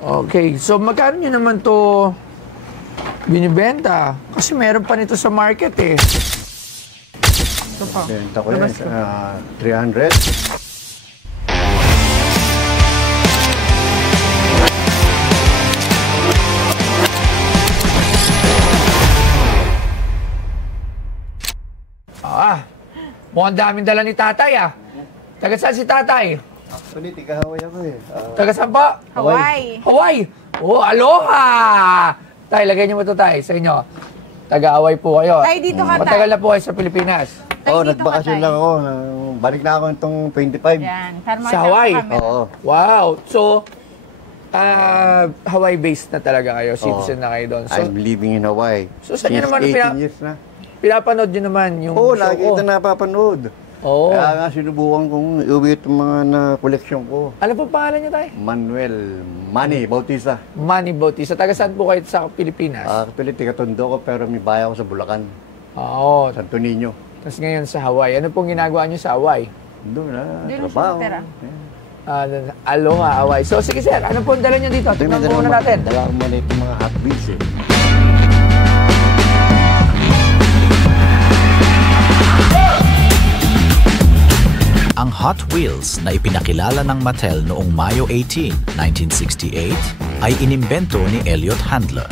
Okay, so magkano nyo naman to binibenta? Kasi meron pa nito sa market eh. Ito pa. Benta ko yan, 300. Mukhang daming dala ni tatay Taga saan si tatay? Actually, tiga-Hawaii ako eh. Taga saan pa? Hawaii. Hawaii! Oh, aloha! Tay, lagay niyo mo ito tay sa inyo. Taga-Hawaii po kayo. Tay, dito ka, tay. Matagal na po kayo sa Pilipinas. Oo, nagbakasyon lang ako. Balik na ako itong 25. Yan. Sa Hawaii? Oo. Wow! So, Hawaii-based na talaga kayo. Citizen na kayo doon. So, I'm living in Hawaii. So, saan niyo naman 18 years na. pinapanood niyo naman yung Oo, show lagi ko? ito napapanood. Oo. Kaya nga sinubukan kong iuwi itong mga na-collection ko. Ano po pangalan niyo tay? Manuel Manny Bautista. Manny Bautista. Taga saan po kayo sa Pilipinas? Actually, tiga-Tondo ko pero may bahay ako sa Bulacan. Oo. Santo Niño. Tapos ngayon sa Hawaii. Ano pong ginagawa niyo sa Hawaii? Doon na, Doon trabaho. siya natira. Aloha, Hawaii. So sige sir, ano pong dala niyo dito? Tignan po muna natin. Dala ko muna itong mga Hot Wheels eh. Ang Hot Wheels na ipinakilala ng Mattel noong Mayo 18, 1968 ay inimbento ni Elliot Handler.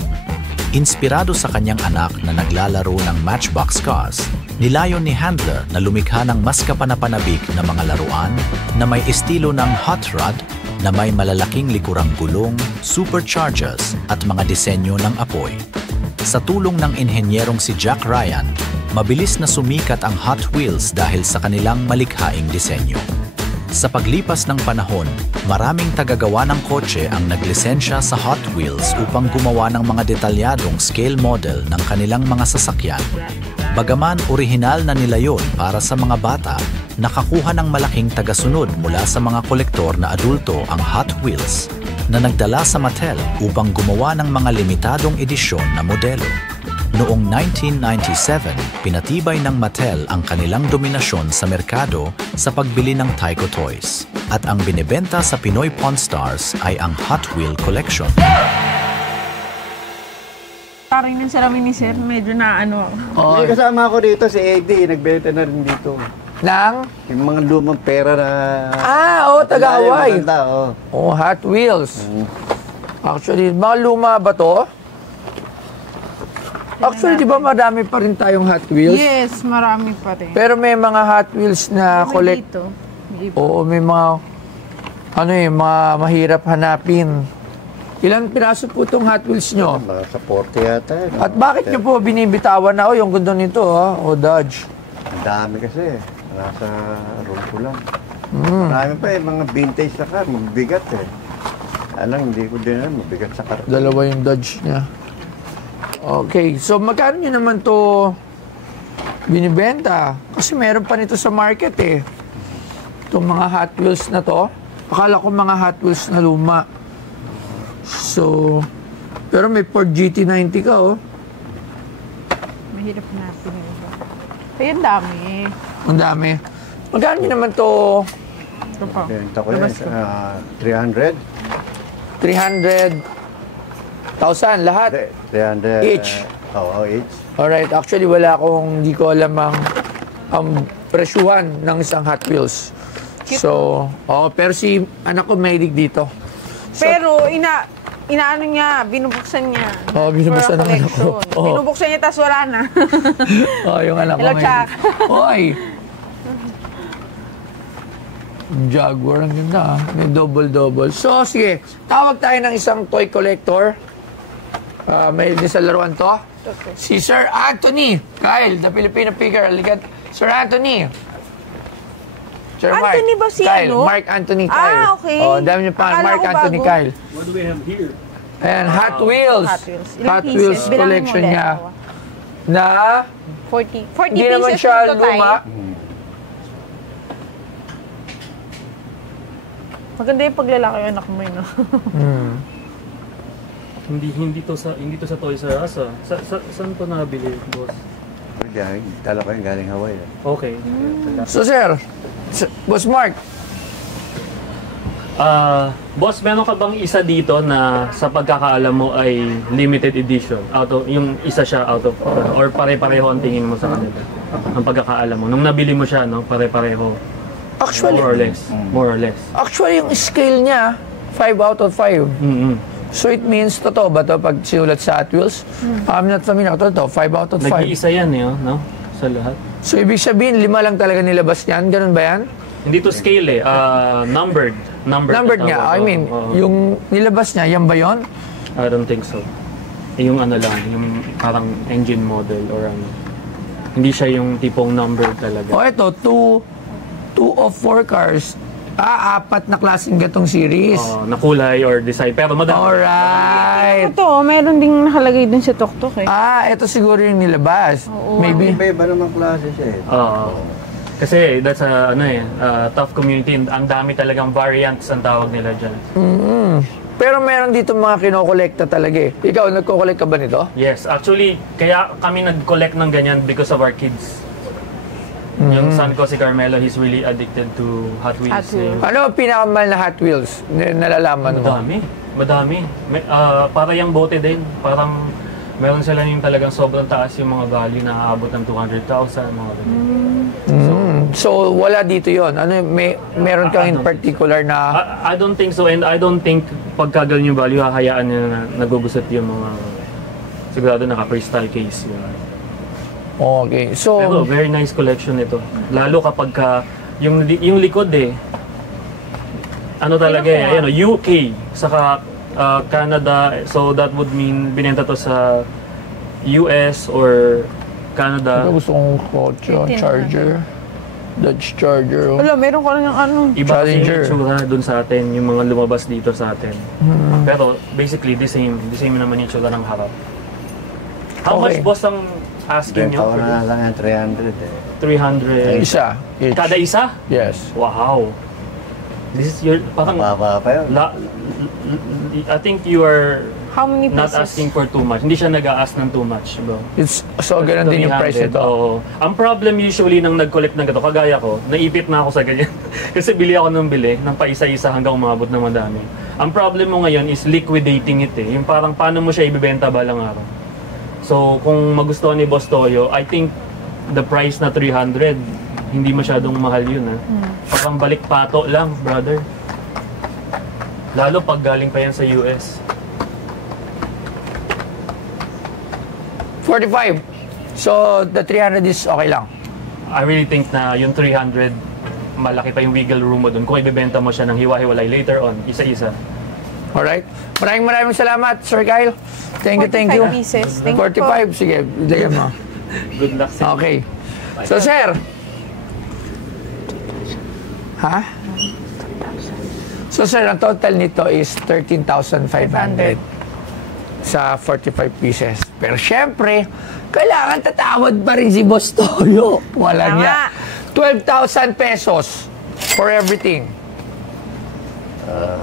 Inspirado sa kanyang anak na naglalaro ng Matchbox cars, nilayon ni Handler na lumikha ng mas kapanapanabik na mga laruan na may estilo ng hot rod na may malalaking likurang gulong, superchargers at mga disenyo ng apoy. Sa tulong ng inhenyerong si Jack Ryan, mabilis na sumikat ang Hot Wheels dahil sa kanilang malikhaing disenyo. Sa paglipas ng panahon, maraming tagagawa ng kotse ang naglisensya sa Hot Wheels upang gumawa ng mga detalyadong scale model ng kanilang mga sasakyan. Bagaman orihinal na nila yon para sa mga bata, nakakuha ng malaking tagasunod mula sa mga kolektor na adulto ang Hot Wheels na nagdala sa Mattel upang gumawa ng mga limitadong edisyon na modelo. Noong 1997, pinatibay ng Mattel ang kanilang dominasyon sa merkado sa pagbili ng Tyco Toys. At ang binebenta sa Pinoy Pawn Stars ay ang Hot Wheel Collection. Parang yung salamin ni Sir, medyo na ano. May kasama ako dito si Eddie, nagbenta na rin dito. Nang? Yung mga lumang pera na... taga Hawaii. Oo. Oh, Hot Wheels. Actually, mga luma ba to? Actually, di ba marami pa rin tayong Hot Wheels? Yes, marami pa rin. Pero may mga Hot Wheels na collect... Dito. Oo, may mga... mga mahirap hanapin. Ilang piraso po itong Hot Wheels nyo? Mga sa 40 yata. At bakit nyo po binibitawan na, yung gundo nito, o Dodge? Ang dami kasi. Nasa room ko lang. Marami pa mga vintage na car, mabigat eh. Alam, hindi ko din alam, mabigat sa car. Dalawa yung Dodge niya. Okay, so magkano nyo naman to binibenta? Kasi meron pa nito sa market eh. Itong mga Hot Wheels na to. Akala ko mga Hot Wheels na luma. So, pero may Ford GT90 ka Mahirap na pinili. Kaya ang dami. Ang dami. Magkano nyo naman to? Ito pa. Benta ko yan, 300. 300,000 lahat? 300. Each? Oo, each. Alright, actually wala akong, hindi ko alam ang presyuhan ng isang Hot Wheels. So, pero si anak ko mahilig dito. So, Pero, inaano niya, binubuksan niya. Binubuksan For a ng anak ko. collection. Binubuksan niya, tas wala na. Yung anak ko Hello, ngayon. Chuck. Oy! Jaguar, ang ganda May double-double. So, sige. Tawag tayo ng isang toy collector. May sa laruan to. Okay. Si Sir Anthony Kyle, the Filipino figure. Sir Anthony. Sir Anthony Mark. ba si Kyle. ano? Mark Anthony Kyle. Okay. Dami niyo pa. Akala Mark ko Anthony bago. Kyle. What do we have here? Ayan, Hot Wheels. Hot Wheels. Ilang Hot pieces? Wheels Bilangin mo collection ulit. niya. Na 40 hindi naman pieces siya ito tayo. luma. Maganda yung paglalaki yung anak mo yun. Hindi to sa Toys R Us. Saan to nabili, boss? Dala ko yung galing Hawaii. Okay. So, Sir, Boss Mark, Boss, meron ka bang isa dito na sa pagkakaalam mo ay limited edition? Yung isa siya out of, or pare-pareho ang tingin mo sa kanila? Ang pagkakaalam mo. Nung nabili mo siya, no? Pare-pareho. Actually, More or less. More or less. actually yung scale niya, 5 out of 5. Mm-hmm. So it means, totoo ba to pag sinulat sa Hot Wheels? I'm not familiar. Totoo, 5 out of 5. Nag-iisa yan eh, no? Sa lahat. So ibig sabihin, 5 lang talaga nilabas niyan? Ganun ba yan? Hindi to scale eh. Numbered. Numbered nga. I mean, yung nilabas niya, yan ba yun? I don't think so. Yung ano lang, yung parang engine model or ano. Hindi siya yung tipong numbered talaga. O eto, 2 of 4 cars. 4 na klaseng gatong series. Na kulay or design. Pero madami. Alright. Ito, meron ding nakalagay dun sa tuktok eh. Ito siguro yung nilabas. Maybe. Iba-iba naman klase siya eh. Kasi that's a tough community. Ang dami talagang variants ang tawag nila dyan. Pero meron dito mga kinokolekta talaga eh. Ikaw, nagko-collect ka ba nito? Yes, actually, kaya kami nag-collect ng ganyan because of our kids. Yung son ko, si Carmelo, he's really addicted to Hot Wheels. Hot Wheels. Ano ang pinakamahal na Hot Wheels na nalalaman mo? Madami. Para yung bote din. Parang meron sila yung talagang sobrang taas yung mga value na aabot ng 200,000. Mga ganyan. So, wala dito yon. Ano, meron kang in particular na... I don't think so, and I don't think pagkagal yung value, hahayaan nila na nagugusot yung mga sigurado naka-crystal case yun. Okay, so... Pero very nice collection ito. Lalo kapag yung likod eh, ano talaga eh, ano, UK, saka Canada, so that would mean binenta to sa US or Canada. Ito gusto kong kotse, Charger. Dodge Charger. Wala, meron ko lang yung ano. Iba kasi yung Challenger. itsura dun sa atin, yung mga lumabas dito sa atin. Pero basically, the same naman yung itsura ng harap. How much Okay. boss ang asking Benta nyo? ko na lang yan 300 eh. 300. Isa. Each. Kada isa? Yes. Wow. This is your, parang, Baba pa yun. I think you are How many not pieces? asking for too much. Hindi siya nag-a-ask ng too much, bro. It's, so, ganun din yung price 300, nito. oo. Ang problem usually nang nag-collect ng gato, kagaya ko, naipit na ako sa ganyan. Kasi bili ako ng bili, ng paisa-isa hanggang umabot ng madami. Ang problem mo ngayon is liquidating it eh. Yung parang paano mo siya ibibenta balang araw. So, kung magustuhan ni Boss Toyo, I think the price na 300, hindi masyadong mahal yun ha. Parang balik pato lang, brother. Lalo pag galing pa yan sa US. 45. So, the 300 is okay lang. I really think na yung 300, malaki pa yung wiggle room mo dun. Kung ibebenta mo siya ng hiwa-hiwalay later on, isa-isa. Alright? Maraming salamat, Sir Kyle. Thank you. 45 pieces. Thank you po. 45, sige, bigyan mo. Good luck sa Okay. So, sir. Ha? So, sir, ang total nito is 13,500 sa 45 pieces. Pero syempre, kailangan tatawad pa rin si Boss Toyo. Wala Tama. niya. 12,000 pesos for everything.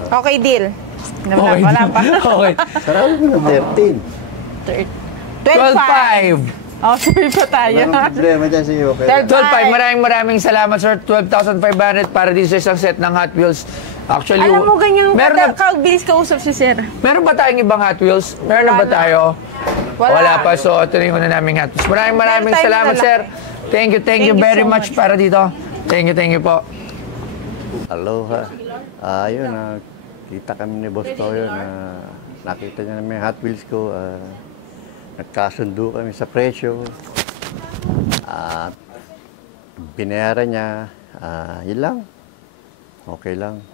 Okay, deal. Okay. Wala pa. Okay. Sarap mo na 13. 12,500. Oh, sorry pa tayo. Walang problema dyan sa iyo. 12,500. Maraming salamat, sir. 12,500 para din sa isang set ng Hot Wheels. Actually, Alam mo, ganyan meron bilis ka usap si sir. meron ba tayong ibang Hot Wheels? Meron na ba tayo? Wala pa. So, ito na yung una naming Hot Wheels. Maraming Meron tayong salamat, lalaki. sir. Thank you Thank you very so much much. para dito. Thank you po. Aloha. Ayun, kita kami ni Boss Toyo na nakita niya namin yung Hot Wheels ko. Nagkasundo kami sa presyo. At binayaran niya. Yun lang. Okay lang.